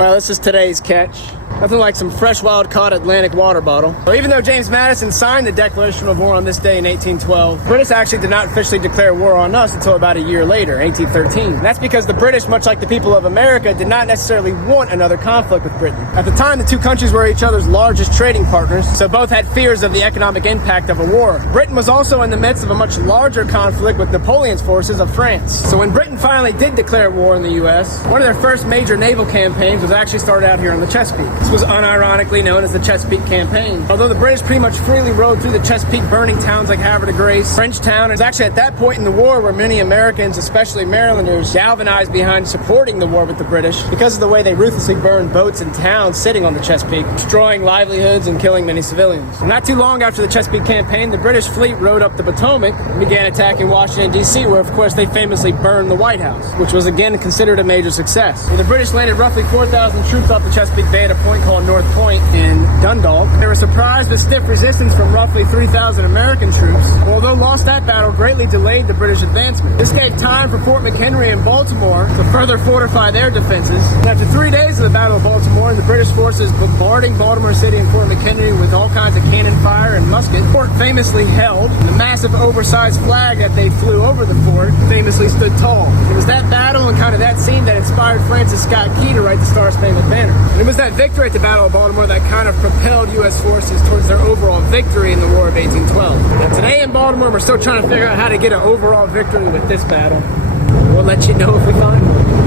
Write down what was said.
Well, this is today's catch. Nothing like some fresh wild caught Atlantic water bottle. So even though James Madison signed the Declaration of War on this day in 1812, British actually did not officially declare war on us until about a year later, 1813. And that's because the British, much like the people of America, did not necessarily want another conflict with Britain. At the time, the two countries were each other's largest trading partners, so both had fears of the economic impact of a war. Britain was also in the midst of a much larger conflict with Napoleon's forces of France. So when Britain finally did declare war in the U.S., one of their first major naval campaigns was actually started out here on the Chesapeake. This was unironically known as the Chesapeake Campaign. Although the British pretty much freely rode through the Chesapeake, burning towns like Havre de Grace, Frenchtown. It was actually at that point in the war where many Americans, especially Marylanders, galvanized behind supporting the war with the British because of the way they ruthlessly burned boats and towns sitting on the Chesapeake, destroying livelihoods and killing many civilians. And not too long after the Chesapeake Campaign, the British fleet rode up the Potomac and began attacking Washington, D.C., where, of course, they famously burned the White House, which was again considered a major success. So the British landed roughly 4,000 troops off the Chesapeake Bay at a point called North Point in Dundalk. They were surprised with stiff resistance from roughly 3,000 American troops. Although lost that battle, greatly delayed the British advancement. This gave time for Fort McHenry in Baltimore to further fortify their defenses. And after 3 days of the Battle of Baltimore, the British forces bombarding Baltimore City and Fort McHenry with all kinds of cannon fire and musket, the fort famously held. The massive oversized flag that they flew over the fort famously stood tall. It was that battle and kind of that scene that inspired Francis Scott Key to write the Star-Spangled Banner. And it was that victory at the Battle of Baltimore that kind of propelled U.S. forces towards their overall victory in the War of 1812. Now, today in Baltimore, we're still trying to figure out how to get an overall victory with this battle. We'll let you know if we find one.